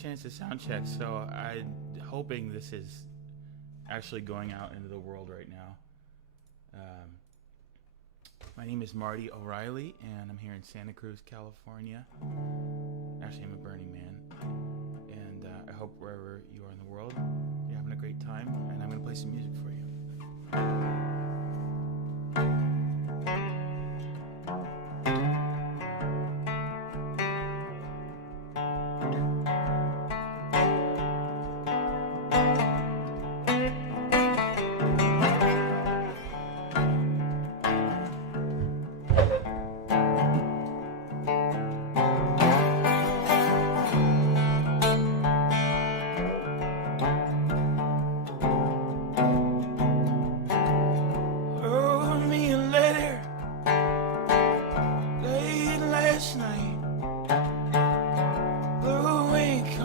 chance to sound check, so I'm hoping this is actually going out into the world right now. My name is Marty O'Reilly, and I'm here in Santa Cruz, California. Actually, I'm a Burning Man, and I hope wherever you are in the world, you're having a great time, and I'm going to play some music for you.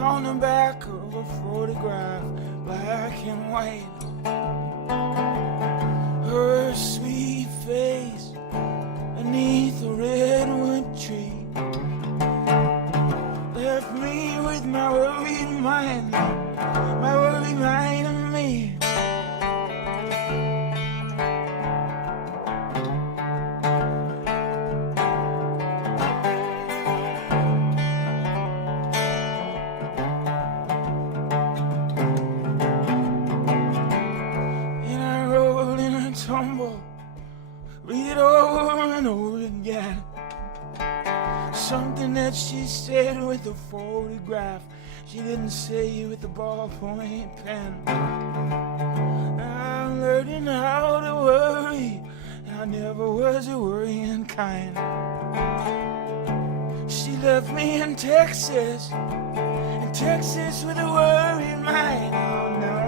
On the back of a photograph, black and white, her sweet face beneath a redwood tree left me with my worried mind and me. Tumble, read it over and over again. Something that she said with a photograph, she didn't say with a ballpoint pen. I'm learning how to worry, I never was a worrying kind. She left me in Texas with a worried mind. Oh no.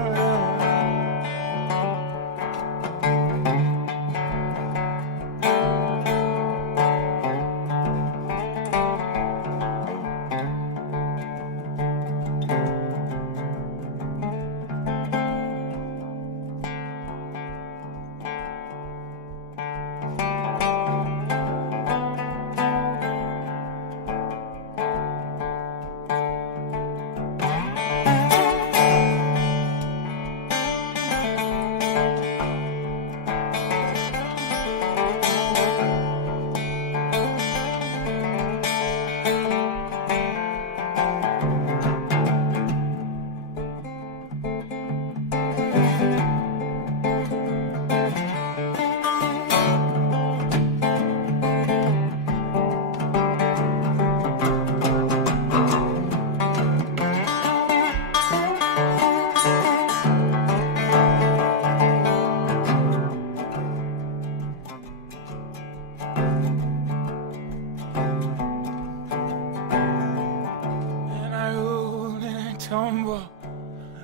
Tumble,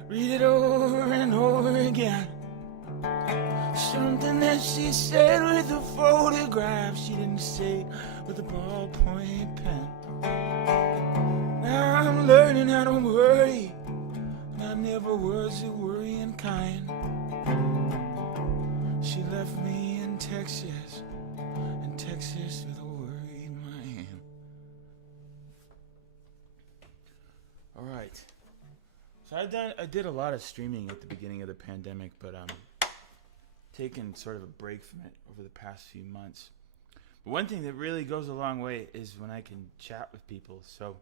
read it over and over again. Something that she said with a photograph, she didn't say with a ballpoint pen. Now I'm learning how to worry, and I never was a worrying kind. She left me in Texas with a worried mind. All right. So I did a lot of streaming at the beginning of the pandemic, but taken sort of a break from it over the past few months. But one thing that really goes a long way is when I can chat with people. So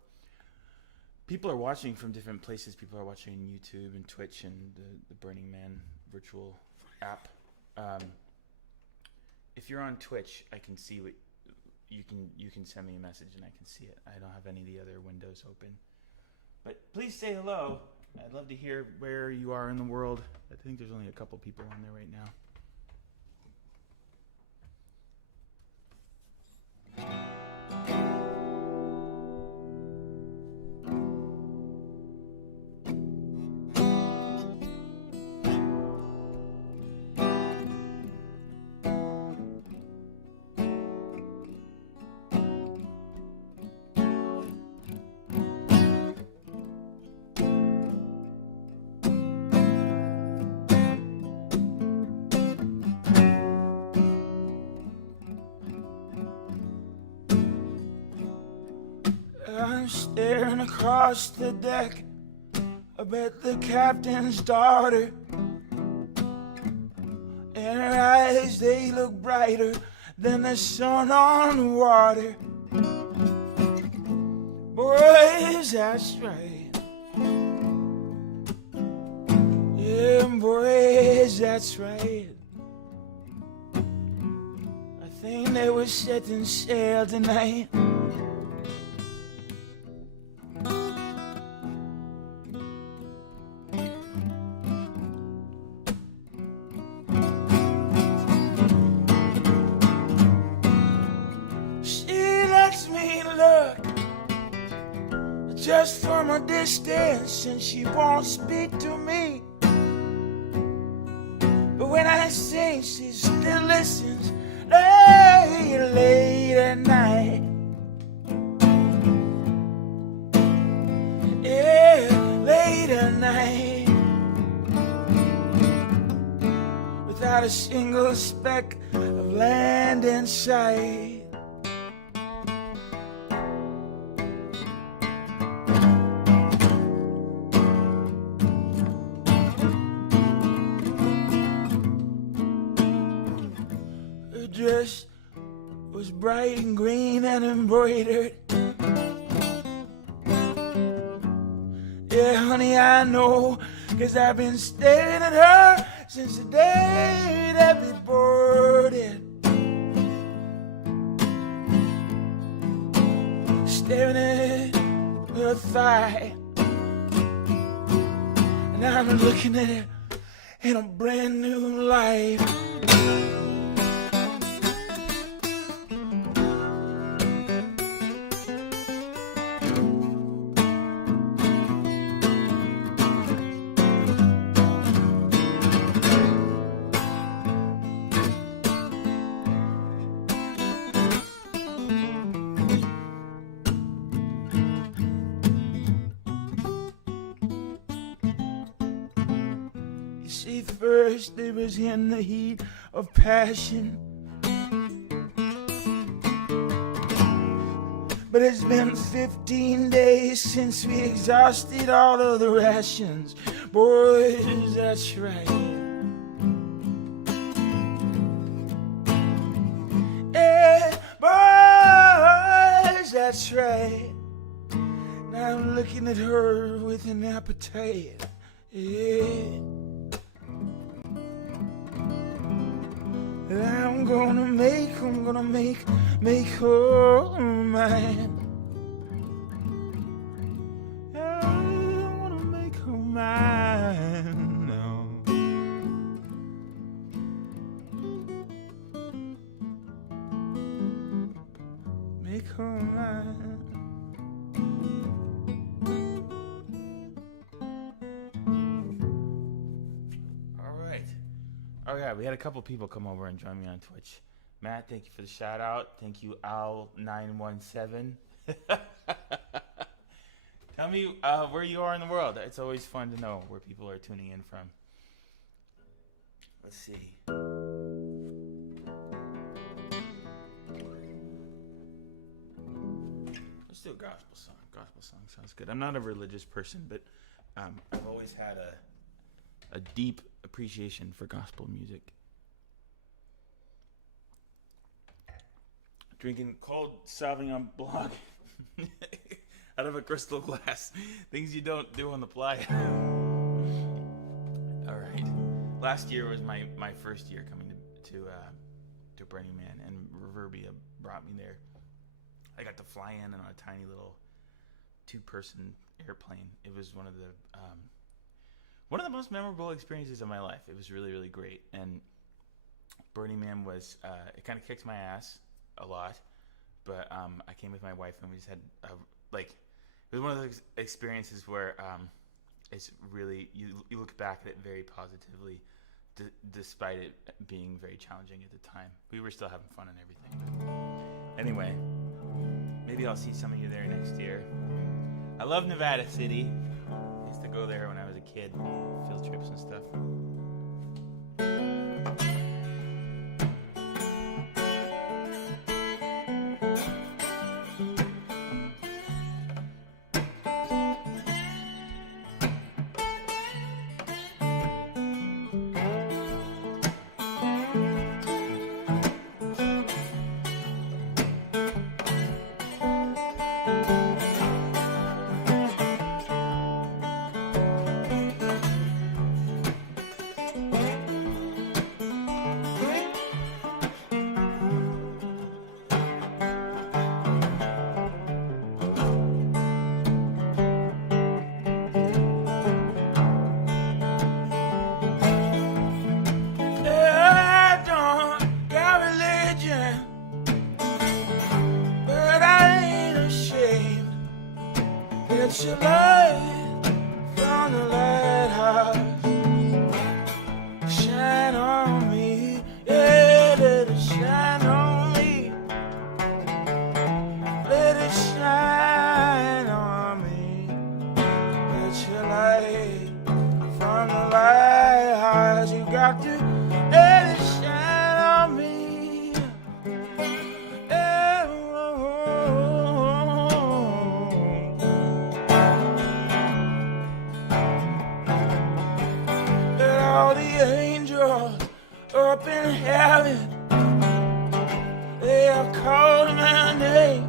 people are watching from different places. People are watching on YouTube and Twitch and the Burning Man virtual app. If you're on Twitch, I can see what you can send me a message and I can see it. I don't have any of the other windows open. But please say hello. I'd love to hear where you are in the world. I think there's only a couple people on there right now. I'm staring across the deck I bet the captain's daughter, and her eyes, they look brighter than the sun on the water. Boys, that's right. Yeah, boys, that's right. I think they were setting sail tonight. Just from a distance, and she won't speak to me. But when I sing, she still listens late at night. Yeah, late at night. Without a single speck of land in sight. Dress was bright and green and embroidered. Yeah, honey, I know, 'cause I've been staring at her since the day that we boarded. Staring at her thigh, and I'm looking at it in a brand new light. See, first it was in the heat of passion, but it's been 15 days since we exhausted all of the rations. Boys, that's right. Yeah, boys, that's right. Now I'm looking at her with an appetite. Yeah. I'm gonna make her mine. I'm gonna make her mine now. Make her mine. Oh yeah, we had a couple people come over and join me on Twitch. Matt, thank you for the shout out. Thank you, Al917. Tell me where you are in the world. It's always fun to know where people are tuning in from. Let's see. Let's do a gospel song. Gospel song sounds good. I'm not a religious person, but I've always had a deep appreciation for gospel music. Drinking cold Sauvignon Blanc out of a crystal glass. Things you don't do on the playa. All right. Last year was my first year coming to Burning Man, and Reverbia brought me there. I got to fly in on a tiny little 2-person airplane. It was one of the most memorable experiences of my life. It was really, really great. And Burning Man was, it kind of kicked my ass a lot. But I came with my wife, and we just had, it was one of those experiences where it's really, you look back at it very positively, despite it being very challenging at the time. We were still having fun and everything. But anyway, maybe I'll see some of you there next year. I love Nevada City. I used to go there when I was a kid, field trips and stuff. up in heaven, they have called my name.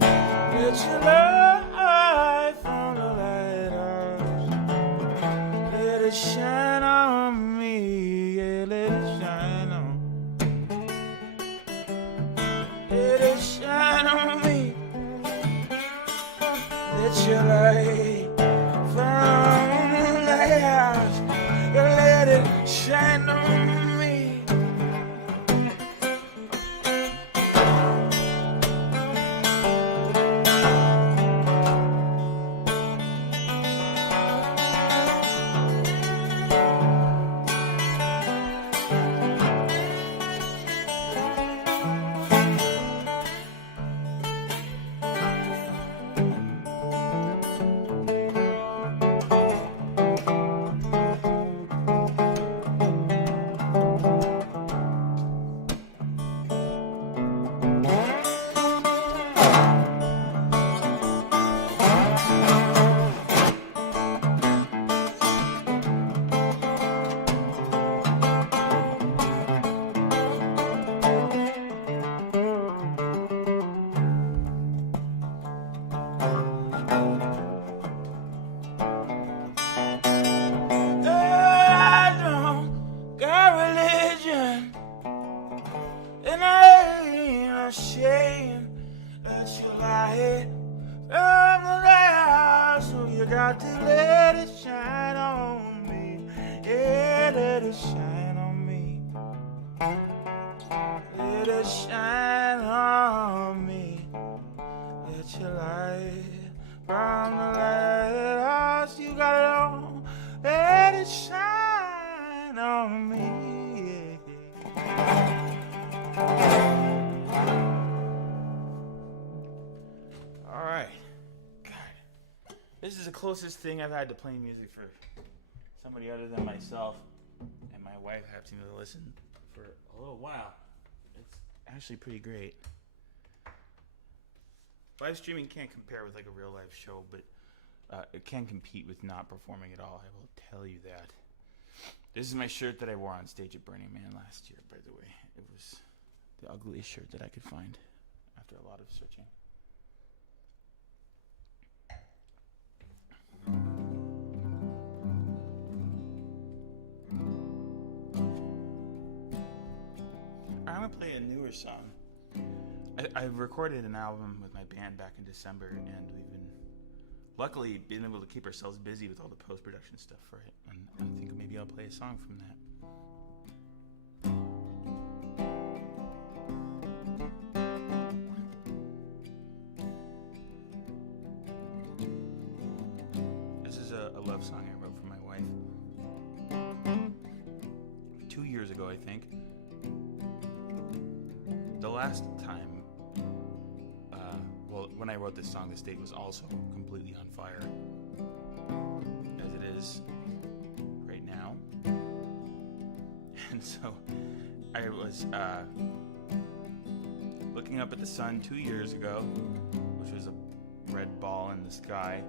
Let your light from the lighthouse, let it shine on me, yeah, let it shine on. Let it shine on me. Let your light from the lighthouse, let it shine on me. And I ain't ashamed that you lie from the lighthouse, so you got to let it shine on me. Yeah, let it shine on me. Let it shine on me. Let your light from the lighthouse, you got it on. Let it shine on me. Alright. God. This is the closest thing I've had to playing music for somebody other than myself and my wife having to listen for a little while. It's actually pretty great. Live streaming can't compare with like a real life show, but it can compete with not performing at all. I will tell you that. This is my shirt that I wore on stage at Burning Man last year, by the way. It was the ugliest shirt that I could find after a lot of searching. I'm going to play a newer song. I recorded an album with my band back in December, and we've been luckily been able to keep ourselves busy with all the post-production stuff for it. And I think maybe I'll play a song from that. This is a love song I wrote for my wife 2 years ago, I think. The last time, when I wrote this song, the state was also completely on fire, as it is right now. And so I was looking up at the sun 2 years ago, which was a red ball in the sky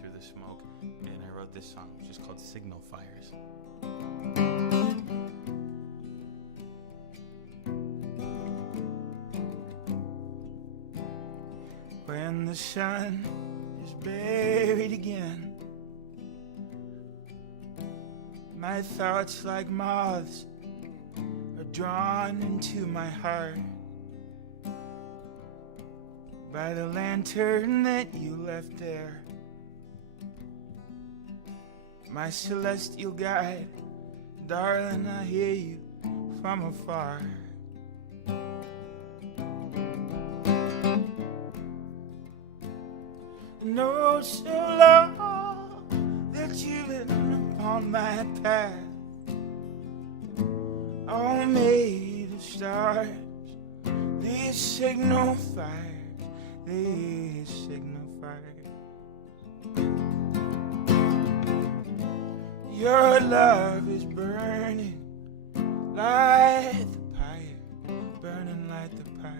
through the smoke, and I wrote this song, which is called Signal Fires. When the sun is buried again, my thoughts like moths are drawn into my heart by the lantern that you left there. My celestial guide, darling, I hear you from afar. No, so long that you've been upon my path, all made of stars, these signal fires, these signal fires. Your love is burning like the fire, burning like the fire.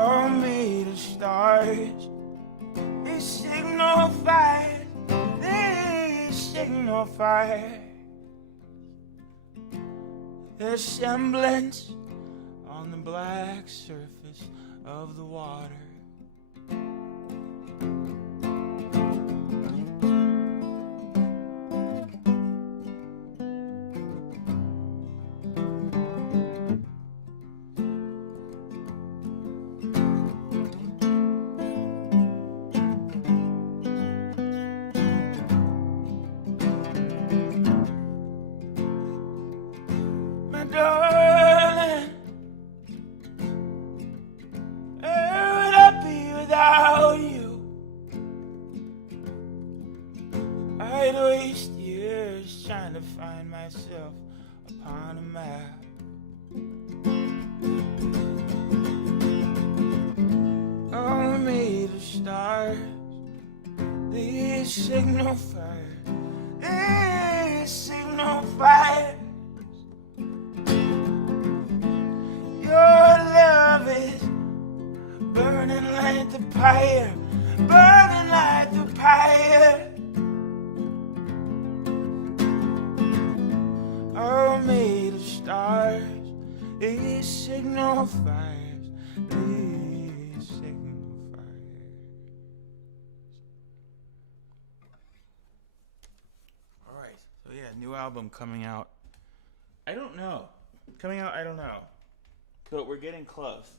All made of stars, these signal fires, these signal signify their semblance on the black surface of the water. Darling, where would I be without you? I'd waste years trying to find myself upon a map. All made of stars, these signal fires, these signal fires. Your love is burning like the fire, burning like the fire. All made of stars, these signal fires, these signal fires. All right, so yeah, new album coming out. I don't know. I don't know. But we're getting close.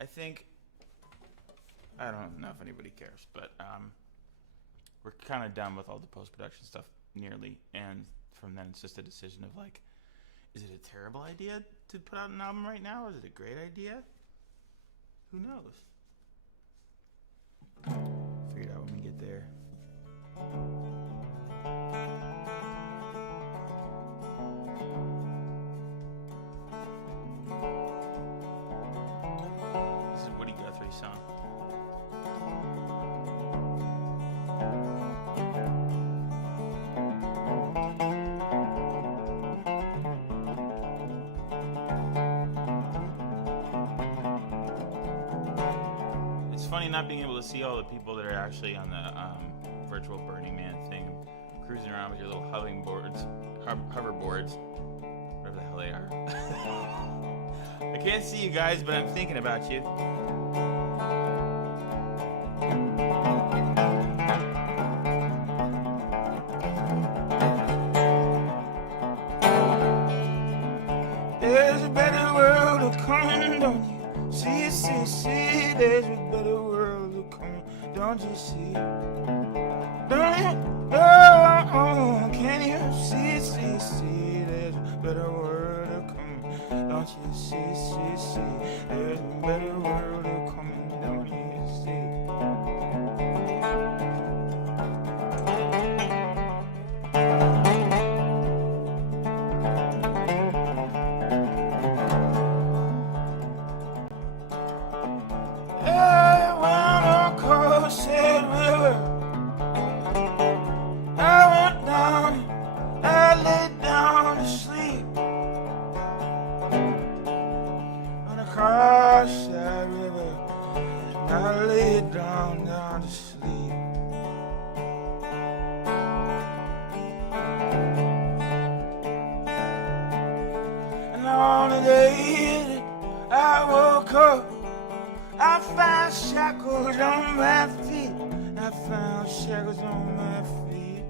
I think, I don't know if anybody cares, but we're kind of done with all the post-production stuff nearly, and from then it's just a decision of like, is it a terrible idea to put out an album right now, or is it a great idea? Who knows? Figure it out when we get there. Song. It's funny not being able to see all the people that are actually on the virtual Burning Man thing, cruising around with your little hoverboards, whatever the hell they are. I can't see you guys, but I'm thinking about you. There's a better world coming, don't you see, see, there's a better world coming, don't you see, don't you, oh, can you see, there's a better world coming, don't you see, there's a better world coming, don't you see. I found shackles on my feet. I found shackles on my feet.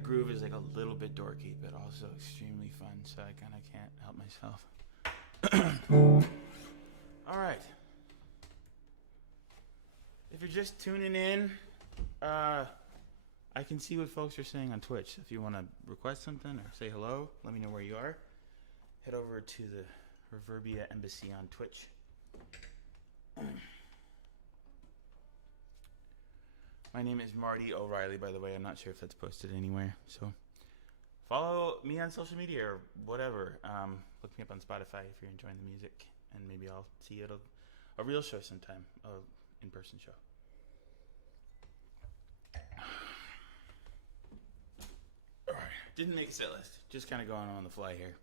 That groove is like a little bit dorky, but also extremely fun, so I kind of can't help myself. All right. If you're just tuning in, I can see what folks are saying on Twitch. If you want to request something or say hello, let me know where you are. Head over to the Reverbia Embassy on Twitch. My name is Marty O'Reilly, by the way. I'm not sure if that's posted anywhere. So follow me on social media or whatever. Look me up on Spotify if you're enjoying the music. And maybe I'll see you at a real show sometime, an in-person show. All right. Didn't make a set list. Just kind of going on the fly here.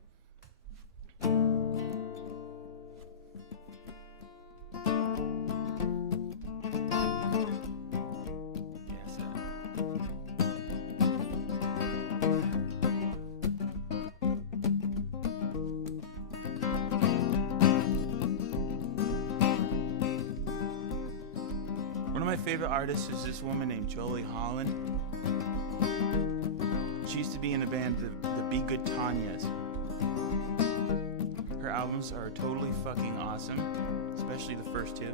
Favorite artist is this woman named Jolie Holland. She used to be in a band, the Be Good Tanyas. Her albums are totally fucking awesome, especially the first two.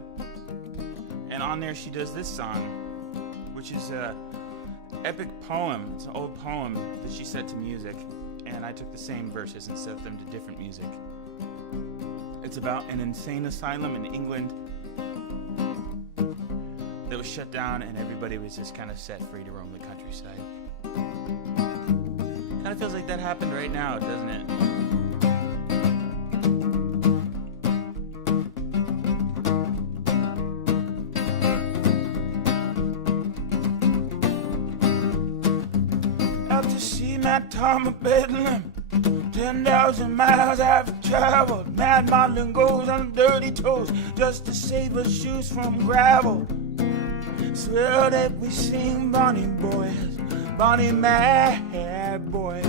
And on there she does this song, which is a epic poem. It's an old poem that she set to music, and I took the same verses and set them to different music. It's about an insane asylum in England that was shut down, and everybody was just kind of set free to roam the countryside. Kind of feels like that happened right now, doesn't it? Out to see my Tom of Bedlam, 10,000 miles I've traveled. Mad Marlin goes on dirty toes just to save her shoes from gravel. Swear that we sing Bonnie boys, Bonnie mad boys.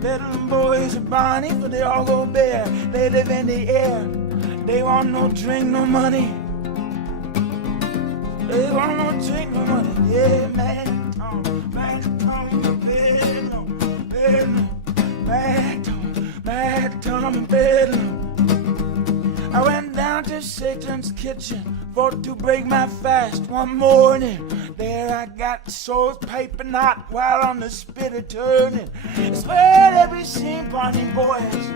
Bedlam boys are Bonnie, but they all go bare. They live in the air. They want no drink, no money. They want no drink, no money. Yeah, man, Tom, Bedlam, Bedlam, Mad Tom and Bedlam. I went down to Satan's kitchen for to break my fast one morning. There I got the souls piping hot while on the spitter turning. It's where they be seen Bonnie boys,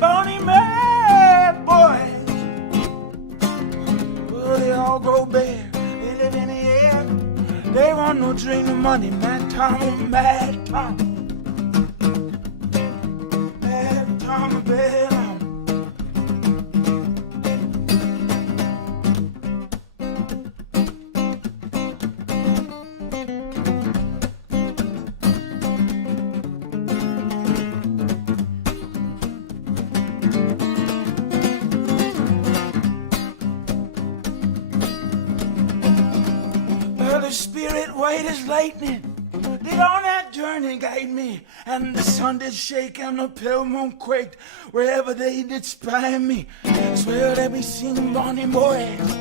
Bonnie mad boys. Well, they all go bare, they live in the air. They want no drink, no money. Mad Tom, Mad Tom, Mad Tom, Mad Tom. The spirit white as lightning did on that journey guide me, and the sun did shake and the pale moon quaked wherever they did spy me. Swear they be singing Bonnie boys,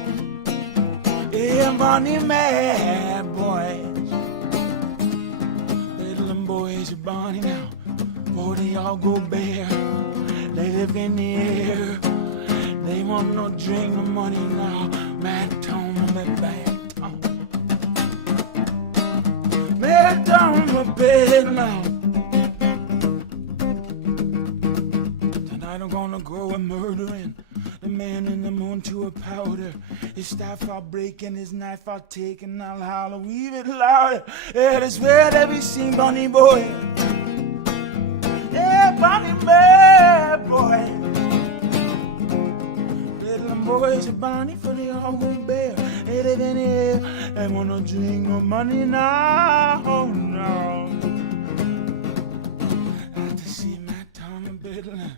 yeah, Bonnie mad boys. Little boys are Bonnie now, boy, they all go bare. They live in the air. They want no drink, no money now. Mad Tom, Mad Tom. Mad Tom, Mad Bedlam. Tonight I'm gonna go a murdering the man in the moon to a powder. His staff I'll break and his knife I'll take, and I'll holler, weave it louder. Yeah, that's where they be seen Bonnie boy. Yeah, Bonnie bad boy. Little boys are Bonnie for the all go bear. They live in the air. They want no drink, no money now. Oh no. Out to see my Tom and Bedlam.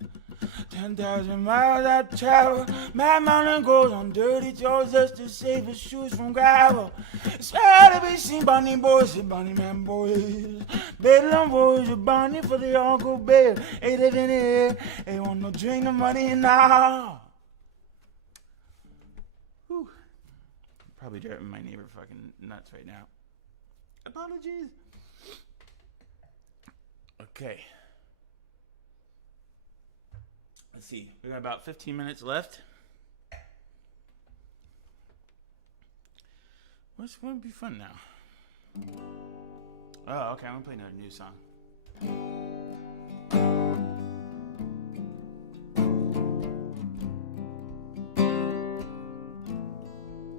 10,000 miles I've traveled. My mountain goes on dirty toes just to save his shoes from gravel. It's hard to be seen Bonnie boys, Bonnie man boys. Bedlam boys are Bonnie for the all go bear. They live in the air. They want no drink, no money now. Whew. Probably driving my neighbor fucking nuts right now. Apologies. Okay. Let's see. We got about 15 minutes left. What would be fun now? Oh, okay. I'm gonna play another new song.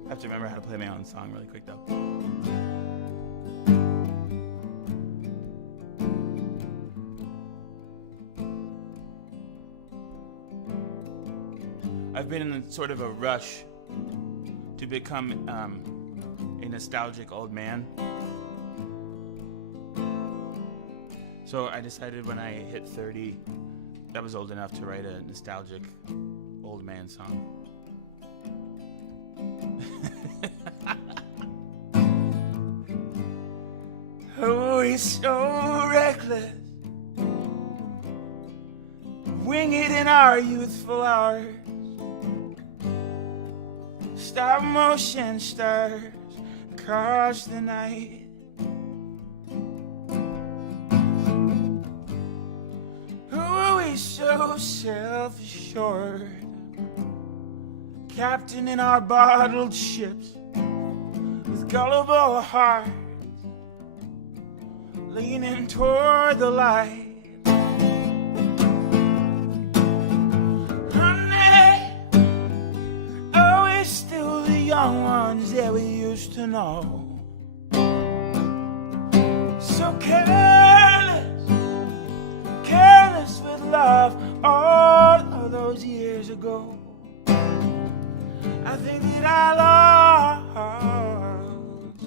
I have to remember how to play my own song really quick though. I've been in sort of a rush to become a nostalgic old man. So I decided when I hit 30, that was old enough to write a nostalgic old man song. Oh, he's so reckless, wing it in our youthful hours. Stop motion stars across the night. Oh, he's so self-assured, captain in our bottled ships with gullible hearts, leaning toward the light. Honey, oh, we're still the young ones that we used to know. So careless, careless with love all of those years ago. I think that I lost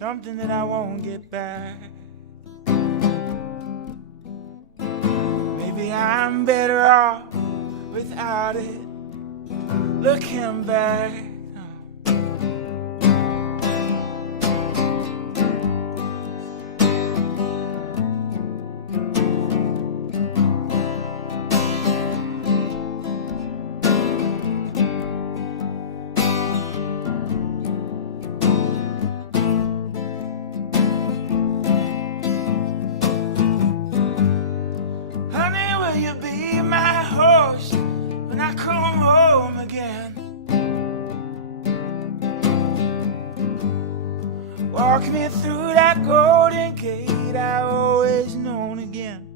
something that I won't get back. Maybe I'm better off without it, looking back. Walk me through that golden gate I always known again.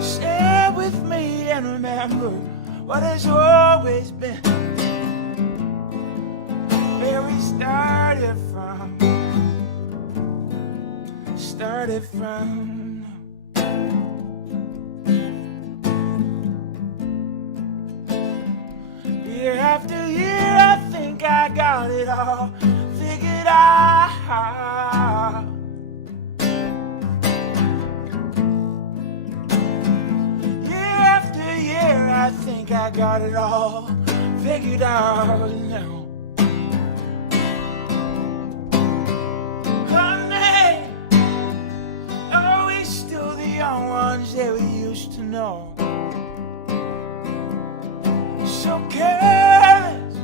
Stay with me and remember what has always been, where we started from. Year after year, I think I got it all figured out. Year after year, I think I got it all figured out now. Honey, are we still the young ones that we used to know? So careless,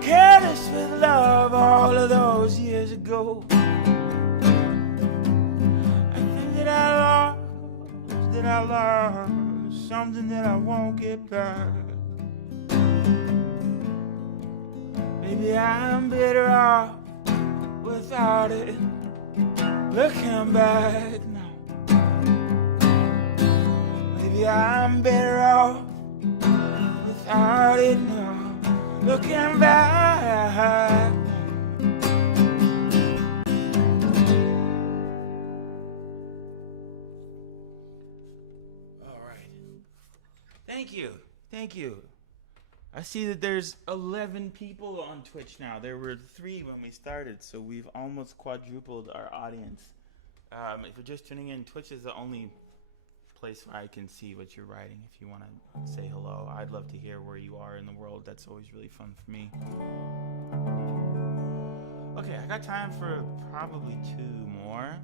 careless with love all of those years ago. I think that I lost something that I won't get back. Maybe I'm better off without it, looking back now. Maybe I'm better off without it now, looking back. All right. Thank you. I see that there's 11 people on Twitch now. There were 3 when we started, so we've almost quadrupled our audience. If you're just tuning in, Twitch is the only place where I can see what you're writing. If you want to say hello, I'd love to hear where you are in the world. That's always really fun for me. Okay, I got time for probably 2 more.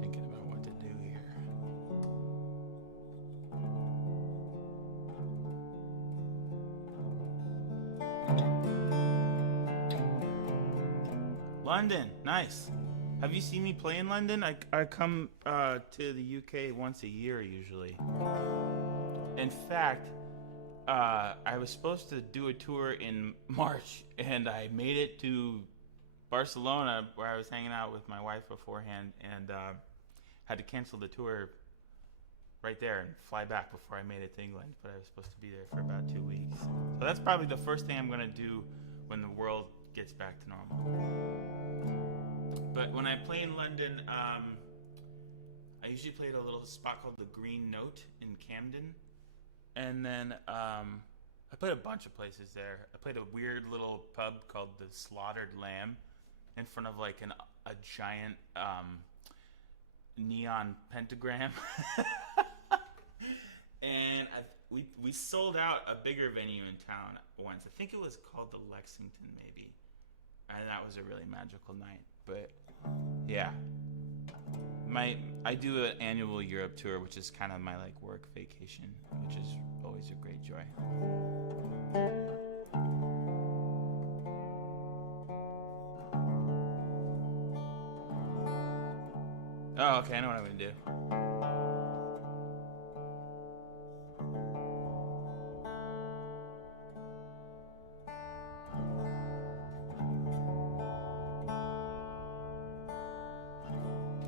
Thinking about what to do here. London, nice. Have you seen me play in London? I come to the UK once a year usually. In fact, I was supposed to do a tour in March, and I made it to Barcelona, where I was hanging out with my wife beforehand, and had to cancel the tour right there and fly back before I made it to England. But I was supposed to be there for about 2 weeks. So that's probably the first thing I'm going to do when the world gets back to normal. But when I play in London, I usually play at a little spot called the Green Note in Camden. And then I played a bunch of places there. I played a weird little pub called the Slaughtered Lamb in front of like a giant neon pentagram. And we sold out a bigger venue in town once. I think it was called the Lexington maybe. And that was a really magical night. But yeah. I do an annual Europe tour, which is kind of my like work vacation, which is always a great joy. Oh, okay, I know what I'm gonna do.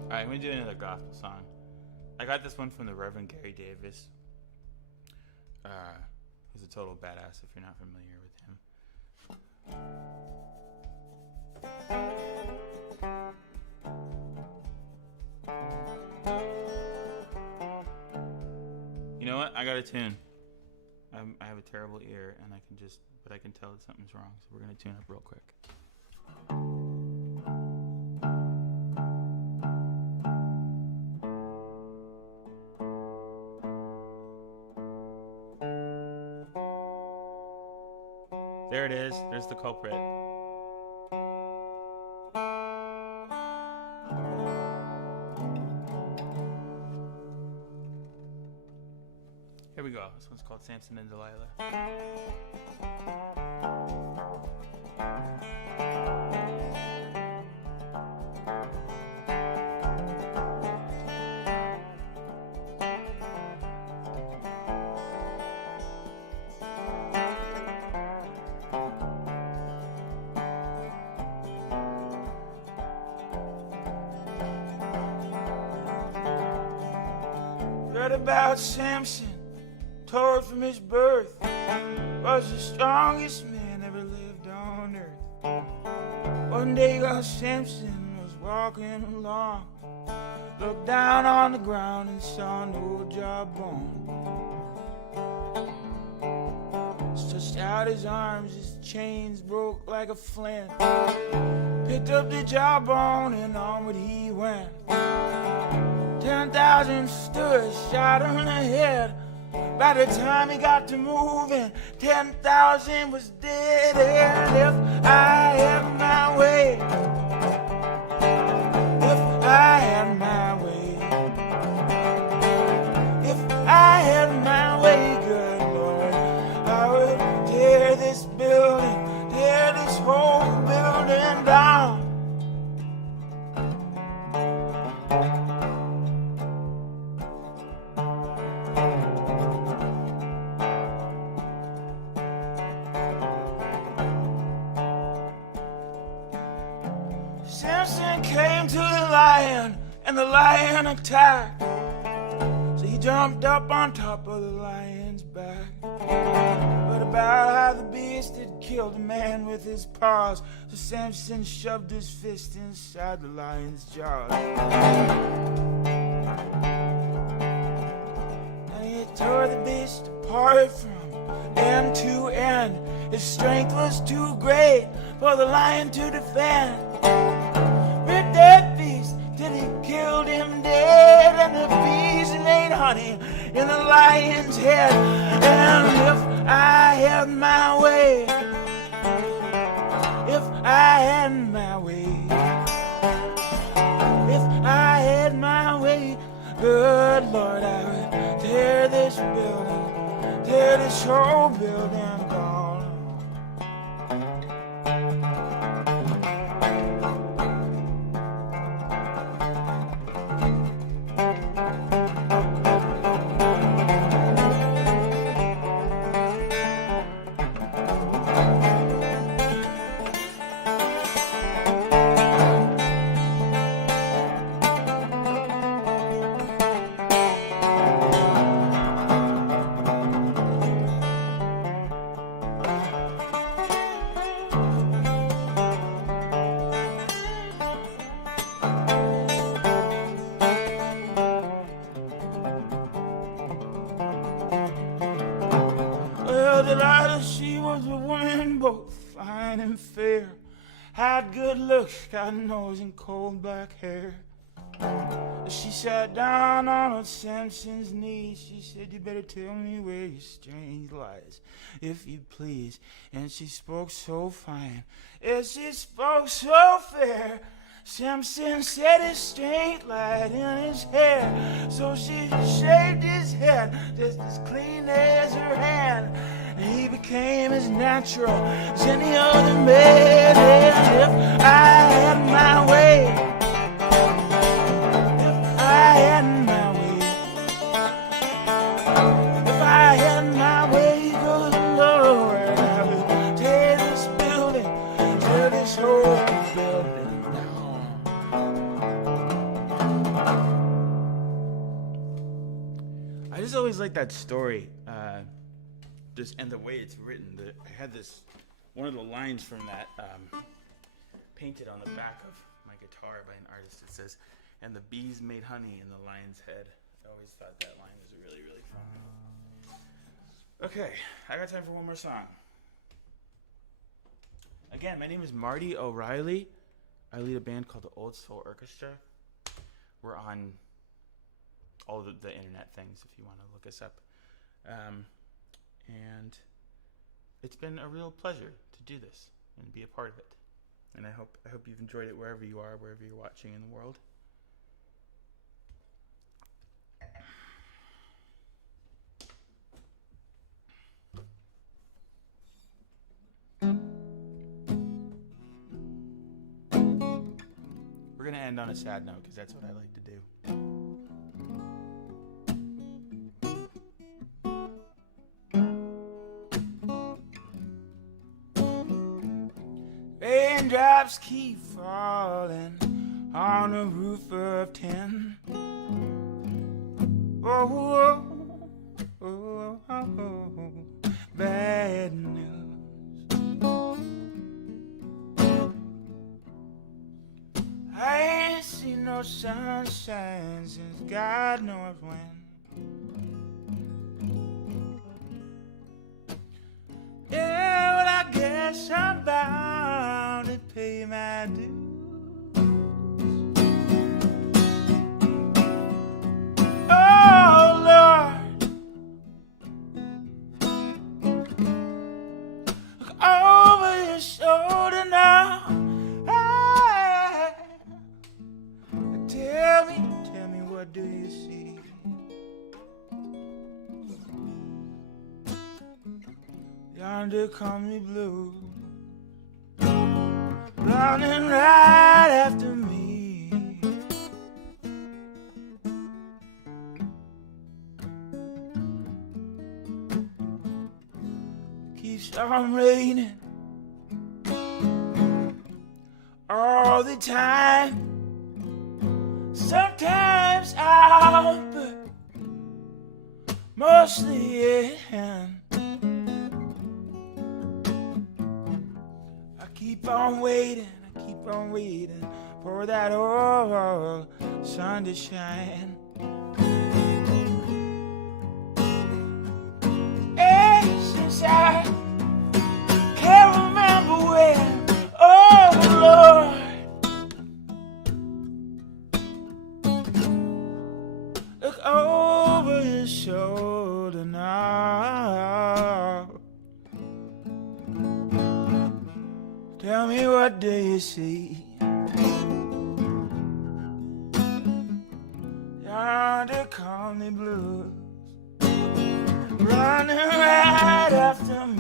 Alright, I'm going to do another gospel song. I got this one from the Reverend Gary Davis. He's a total badass if you're not familiar with him. You know what? I got a tune. I have a terrible ear, and but I can tell that something's wrong, so we're going to tune up real quick. There it is. There's the culprit. Here we go. This one's called Samson and Delilah. Read about Samson, told from his birth, was the strongest man ever lived on earth. One day while Samson was walking along, looked down on the ground and saw no jawbone. Stretched out his arms, his chains broke like a flint. Picked up the jawbone and onward he went. 10,000 stood, shot on the head. By the time he got to moving, 10,000 was dead. And if I had my way, if I had my way, if I had my way, good Lord, I would tear this building, tear this whole building down. Samson came to the lion, and the lion attacked. So he jumped up on top of the lion's back. But about how the beast had killed a man with his paws, so Samson shoved his fist inside the lion's jaws. And he tore the beast apart from end to end. His strength was too great for the lion to defend. Ripped that beast till he killed him dead, and the beast made honey in the lion's head. And if I had my way, if I had my way, if I had my way, good Lord, I would tear this building, tear this whole building down. so fine and fair, had good looks, got a nose and cold black hair. She sat down on old Samson's knees. She said, you better tell me where your strange lies, if you please. And she spoke so fine, and she spoke so fair. Samson said his strength lied in his hair. So she shaved his head just as clean as her hand, and he became as natural as any other man. And if I had my way, I had my way, if I had my way, good Lord, I would tear this building, tear this whole building down. I just always like that story, and the way it's written. I had this, one of the lines from that painted on the back of my guitar by an artist. It says, and the bees made honey in the lion's head. I always thought that line was really, really fun. Okay, I got time for one more song. Again, my name is Marty O'Reilly. I lead a band called the Old Soul Orchestra. We're on all the internet things if you want to look us up. And it's been a real pleasure to do this and be a part of it. And I hope you've enjoyed it wherever you are, wherever you're watching in the world. We're going to end on a sad note because that's what I like to do. Raindrops keep falling on the roof of 10. Oh, oh, oh, oh, bad news. I ain't seen no sunshine since God knows when. Yeah, well, I guess I'm bound to pay my dues. Oh, Lord, look over your shoulder now. Tell me, what do you see? Yonder come the blues, running right after me. Keeps on raining all the time. Sometimes out, but mostly in. I keep on waiting for that old sun to shine. And since I can't remember when, oh Lord, look over your shoulder now. Tell me, what do you see? Yonder come the blues, running right after me.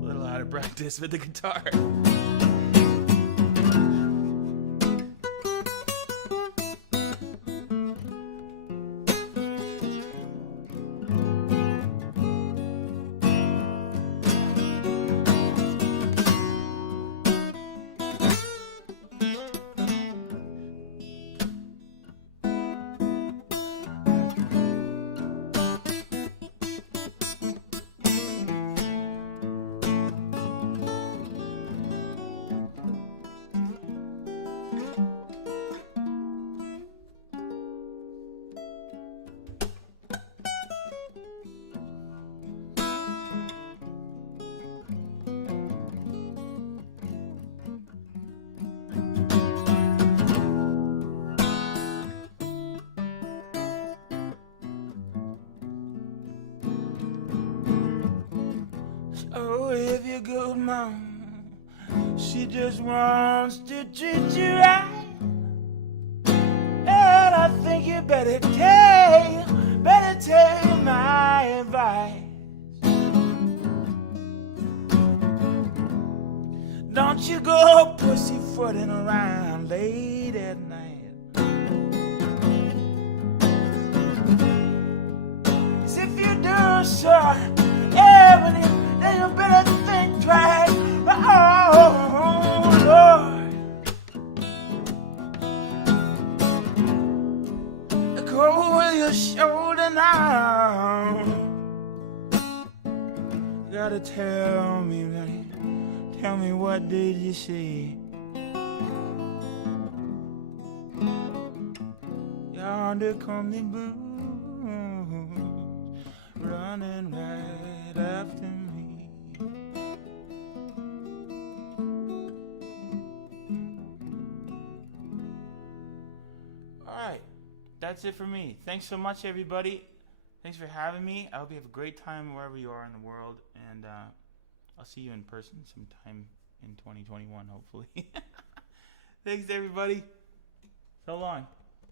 A little out of practice with the guitar. a good mom. She just wants to treat you right. And I think you better take my advice. Don't you go pussyfooting around late at night. 'Cause if you do so, then you better think twice. Oh, Lord. Go over your shoulder now. You gotta tell me, buddy. Tell me, what did you see? Yonder come the blues, running right after me. All right, that's it for me. Thanks so much, everybody. Thanks for having me. I hope you have a great time wherever you are in the world, and I'll see you in person sometime in 2021, hopefully. Thanks, everybody. So long.